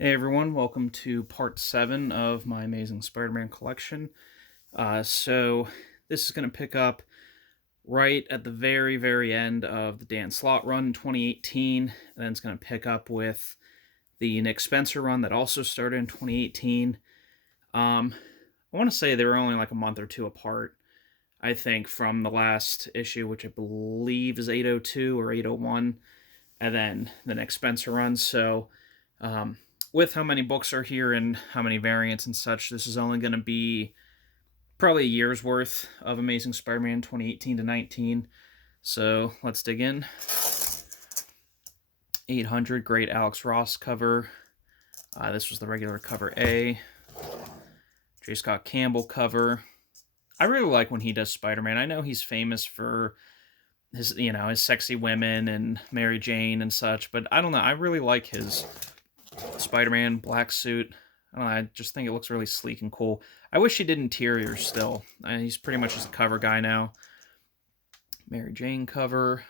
Hey everyone, welcome to part 7 of my Amazing Spider-Man collection. So this is going to pick up right at the very, very end of the Dan Slott run in 2018, and then it's going to pick up with the Nick Spencer run that also started in 2018. I want to say they were only like a month or two apart, I think, from the last issue, which I believe is 802 or 801, and then the Nick Spencer run. So um, with how many books are here and how many variants and such, this is only going to be probably a year's worth of Amazing Spider-Man 2018 to 19. So let's dig in. 800, great Alex Ross cover. This was the regular cover A. J. Scott Campbell cover. I really like when he does Spider-Man. I know he's famous for his sexy women and Mary Jane and such, but I don't know. I really like his Spider-Man black suit. I don't know, I just think it looks really sleek and cool. I wish he did interiors still. He's pretty much just a cover guy now. Mary Jane cover.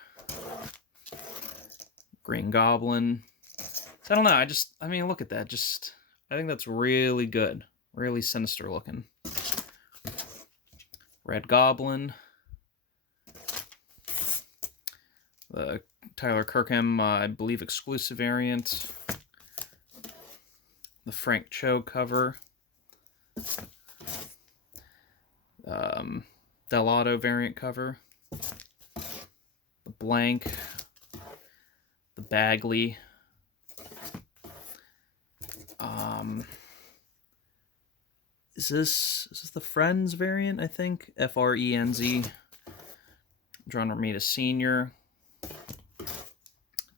Green Goblin. So I don't know. I mean, look at that. I think that's really good. Really sinister looking. Red Goblin. The Tyler Kirkham, I believe, exclusive variant. The Frank Cho cover. Dell'Otto variant cover. The Blank. The Bagley. Is this the Friends variant, I think? Frenz. John Romita Sr.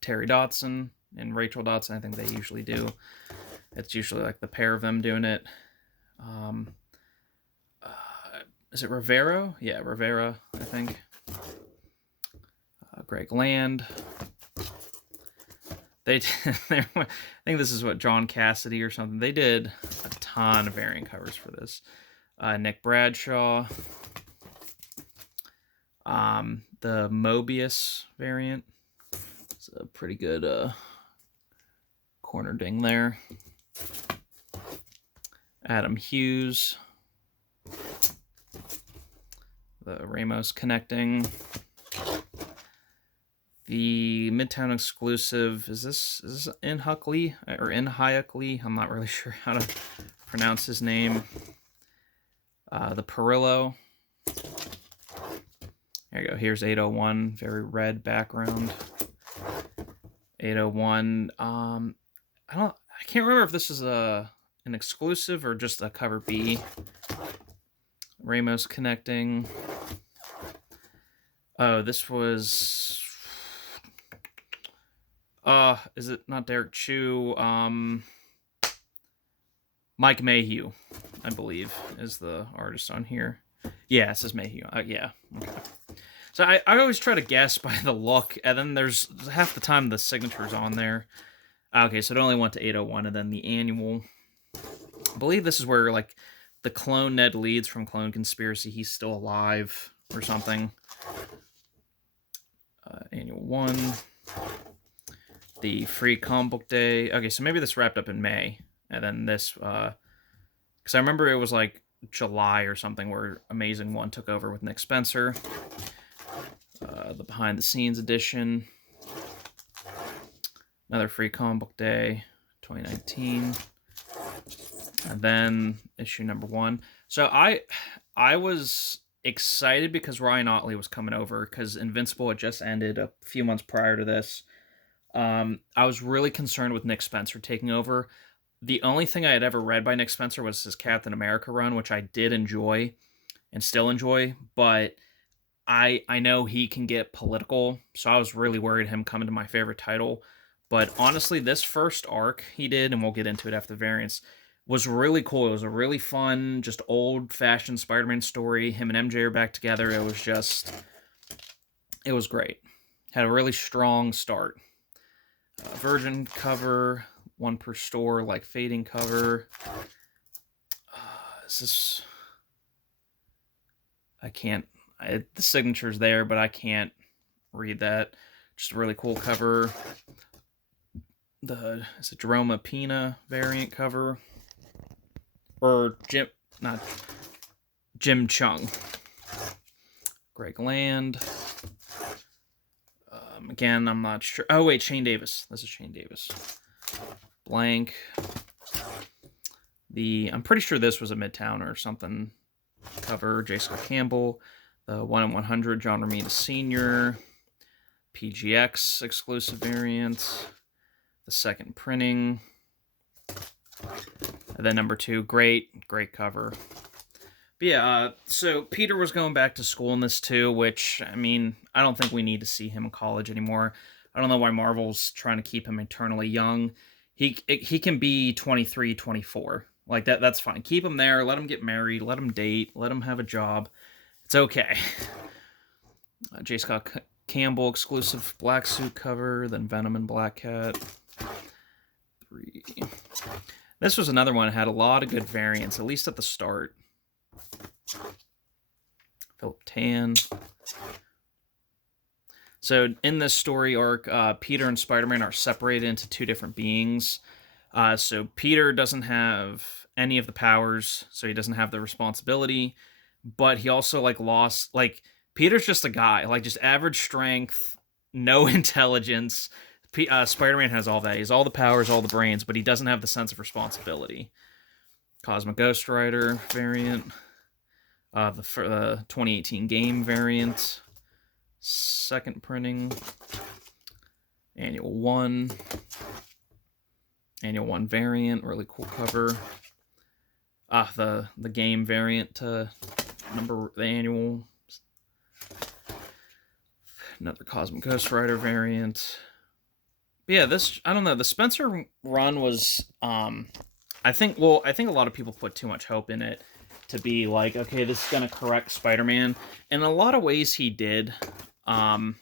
Terry Dotson and Rachel Dotson, I think they usually do. It's usually like the pair of them doing it. Is it Rivero? Yeah, Rivera, I think. Greg Land. I think this is what, John Cassidy or something. They did a ton of variant covers for this. Nick Bradshaw. The Mobius variant. It's a pretty good corner ding there. Adam Hughes. The Ramos connecting. The Midtown exclusive, is this In Huck Lee or In Hayek Lee? I'm not really sure how to pronounce his name. The Perillo. There you go. Here's 801, very red background. 801. I can't remember if this is an exclusive or just a cover B. Ramos connecting. Oh, this was. Is it not Derek Chu? Mike Mayhew, I believe, is the artist on here. Yeah, it says Mayhew. Yeah. Okay. So I always try to guess by the look, and then there's half the time the signature's on there. Okay, so it only went to 801, and then the annual. I believe this is where, like, the clone Ned Leeds from Clone Conspiracy, he's still alive or something. Annual 1. The free comic book day. Okay, so maybe this wrapped up in May. And then this, because I remember it was like July or something where Amazing 1 took over with Nick Spencer. The behind the scenes edition. Another free comic book day, 2019. And then issue number 1. So I was excited because Ryan Ottley was coming over because Invincible had just ended a few months prior to this. I was really concerned with Nick Spencer taking over. The only thing I had ever read by Nick Spencer was his Captain America run, which I did enjoy and still enjoy, but I know he can get political, so I was really worried him coming to my favorite title. But honestly, this first arc he did, and we'll get into it after the variants, was really cool. It was a really fun, just old-fashioned Spider-Man story. Him and MJ are back together. It was great. Had a really strong start. Virgin cover, one per store, like fading cover. Is this? The signature's there, but I can't read that. Just a really cool cover. Is it Jerome Pina variant cover, or Jim Chung. Greg Land. Again, I'm not sure. Oh wait, Shane Davis. This is Shane Davis. Blank. I'm pretty sure this was a Midtown or something cover. J. Scott Campbell. The 1 in 100 John Romita Sr. PGX exclusive variant. The second printing. And then number 2, great cover. But yeah, so Peter was going back to school in this too, which, I mean, I don't think we need to see him in college anymore. I don't know why Marvel's trying to keep him eternally young. He can be 23, 24. Like, that's fine. Keep him there, let him get married, let him date, let him have a job. It's okay. J. Scott Campbell exclusive black suit cover, then Venom and Black Cat. 3. This was another one that had a lot of good variants, at least at the start. Philip Tan. So in this story arc, Peter and Spider-Man are separated into 2 different beings. So Peter doesn't have any of the powers, so he doesn't have the responsibility, but he also lost, Peter's just a guy, just average strength, no intelligence. Spider-Man has all that. He has all the powers, all the brains, but he doesn't have the sense of responsibility. Cosmic Ghost Rider variant. The 2018 game variant. Second printing. Annual 1. Annual 1 variant. Really cool cover. The game variant to the annual. Another Cosmic Ghost Rider variant. But yeah, I don't know. The Spencer run was, I think a lot of people put too much hope in it to be like, okay, this is going to correct Spider-Man. In a lot of ways, he did. MJ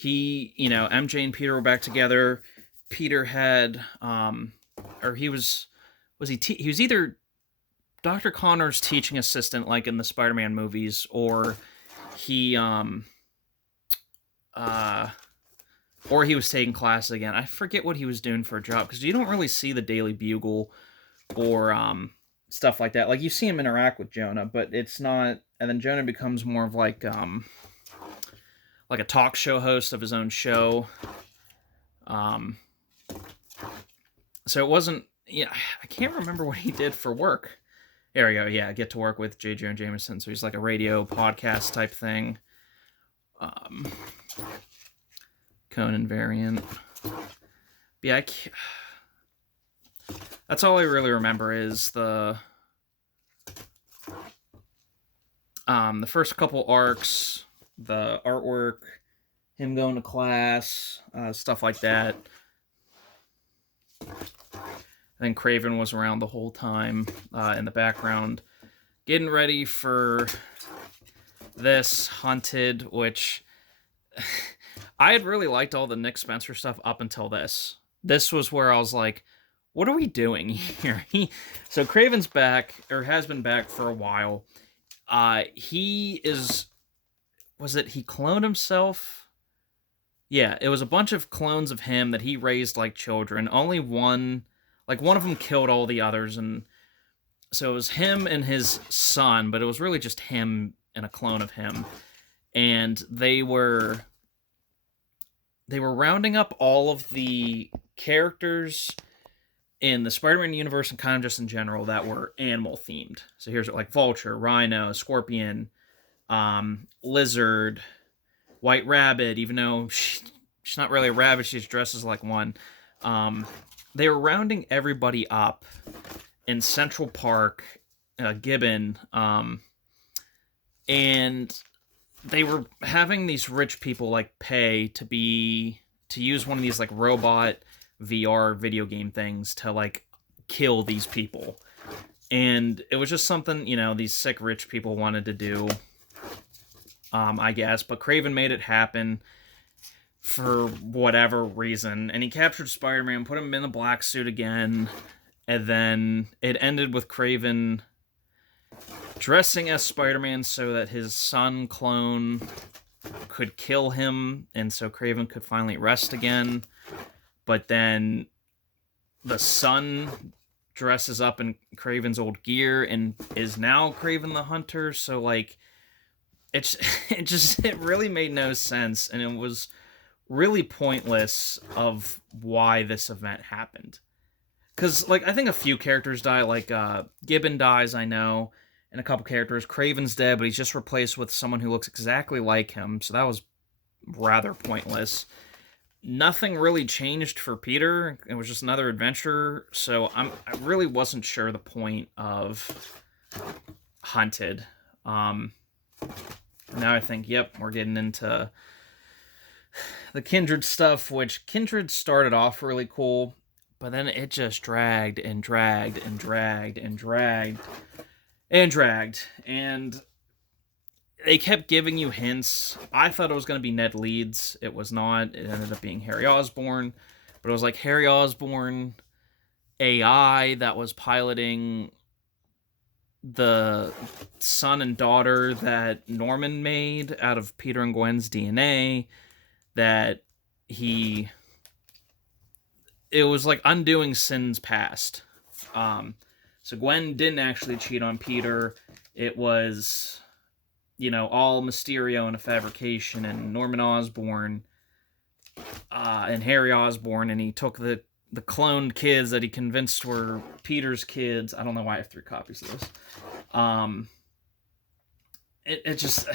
and Peter were back together. Peter had, he was either Dr. Connor's teaching assistant, like in the Spider-Man movies, or he was taking classes again. I forget what he was doing for a job, because you don't really see the Daily Bugle or stuff like that. You see him interact with Jonah, but it's not. And then Jonah becomes more of like a talk show host of his own show. So it wasn't. Yeah, I can't remember what he did for work. There we go. Yeah, Get to Work with J. Jonah Jameson. So he's like a radio podcast type thing. Conan variant. Yeah, that's all I really remember is the first couple arcs, the artwork, him going to class, stuff like that. I think Kraven was around the whole time in the background, getting ready for this Hunted, which I had really liked all the Nick Spencer stuff up until this. This was where I was like, what are we doing here? So Kraven's back, or has been back for a while. He cloned himself? Yeah, it was a bunch of clones of him that he raised like children. Only one of them killed all the others, and so it was him and his son, but it was really just him and a clone of him. And they were rounding up all of the characters in the Spider-Man universe and kind of just in general that were animal themed. So here's Vulture, Rhino, Scorpion, Lizard, White Rabbit, even though she's not really a rabbit, she dresses like one. They were rounding everybody up in Central Park, Gibbon, and they were having these rich people pay to use one of these robot VR video game things to kill these people. And it was just something, these sick rich people wanted to do, I guess. But Kraven made it happen for whatever reason. And he captured Spider-Man, put him in the black suit again. And then it ended with Kraven dressing as Spider-Man so that his son clone could kill him. And so Kraven could finally rest again. but then the son dresses up in Kraven's old gear and is now Kraven the Hunter. So like, it's it really made no sense, and it was really pointless of why this event happened. Because like, I think a few characters die, like Gibbon dies, I know, and a couple characters. Kraven's dead, but he's just replaced with someone who looks exactly like him, so that was rather pointless. Nothing really changed for Peter. It was just another adventure, so I really wasn't sure the point of Hunted. Now I think, yep, we're getting into the Kindred stuff, which Kindred started off really cool, but then it just dragged and dragged and dragged and dragged and dragged, and they kept giving you hints. I thought it was going to be Ned Leeds. It was not. It ended up being Harry Osborn, but it was like Harry Osborn AI that was piloting the son and daughter that Norman made out of Peter and Gwen's DNA, that it was like undoing sins past. So Gwen didn't actually cheat on Peter. It was, all Mysterio and a fabrication, and Norman Osborn and Harry Osborn, and he took the cloned kids that he convinced were Peter's kids. I don't know why I have 3 copies of this. It just...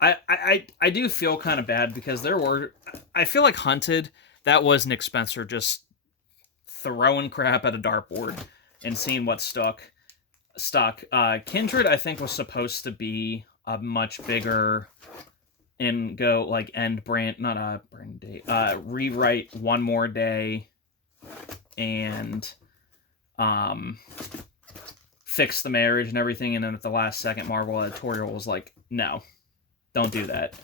I do feel kind of bad, because I feel like Hunted, that was Nick Spencer just throwing crap at a dartboard and seeing what stuck. Kindred, I think, was supposed to be a much bigger and go like end brand, not a brand day, rewrite One More Day and fix the marriage and everything, and then at the last second Marvel editorial was like, no, don't do that,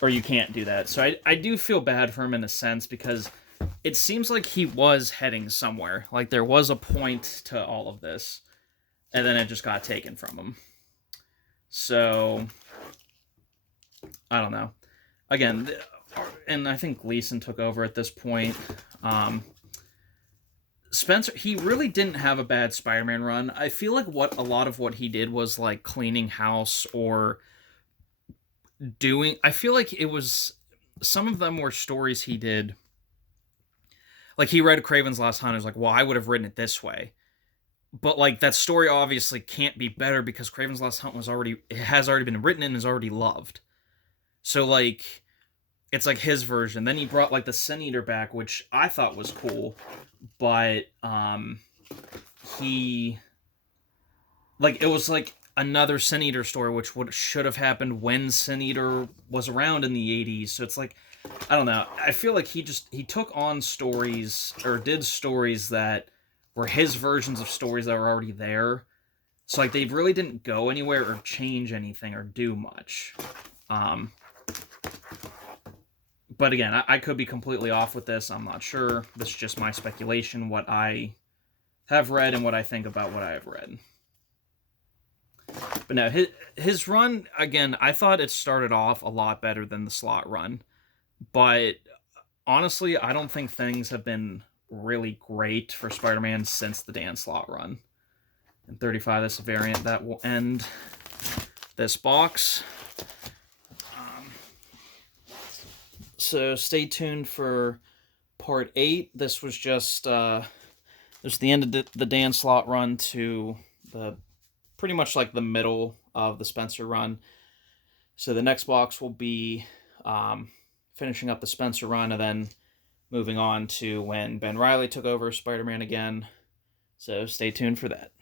or you can't do that. So I do feel bad for him in a sense, because it seems like he was heading somewhere. Like, there was a point to all of this, and then it just got taken from him. So, I don't know. Again, and I think Gleason took over at this point. Spencer, he really didn't have a bad Spider-Man run. I feel like a lot of what he did was like cleaning house or I feel like it was, some of them were stories he did. Like, he read Kraven's Last Hunt and was like, well, I would have written it this way. But like, that story obviously can't be better, because Kraven's Last Hunt has already been written and is already loved. So like, it's like his version. Then he brought like the Sin Eater back, which I thought was cool, but he, like, it was like another Sin Eater story, which should have happened when Sin Eater was around in the 80s. So it's like, I don't know. I feel like he took on stories, or did stories that were his versions of stories that were already there. So like, they really didn't go anywhere or change anything or do much. But again, I could be completely off with this. I'm not sure. This is just my speculation, what I have read and what I think about what I have read. But no, his run, again, I thought it started off a lot better than the Slott run. But honestly, I don't think things have been really great for Spider-Man since the Dan Slott run. And 35, this variant that will end this box. So stay tuned for part 8. This was just this was the end of the Dan Slott run to the pretty much like the middle of the Spencer run. So the next box will be finishing up the Spencer run, and then moving on to when Ben Reilly took over Spider-Man again. So stay tuned for that.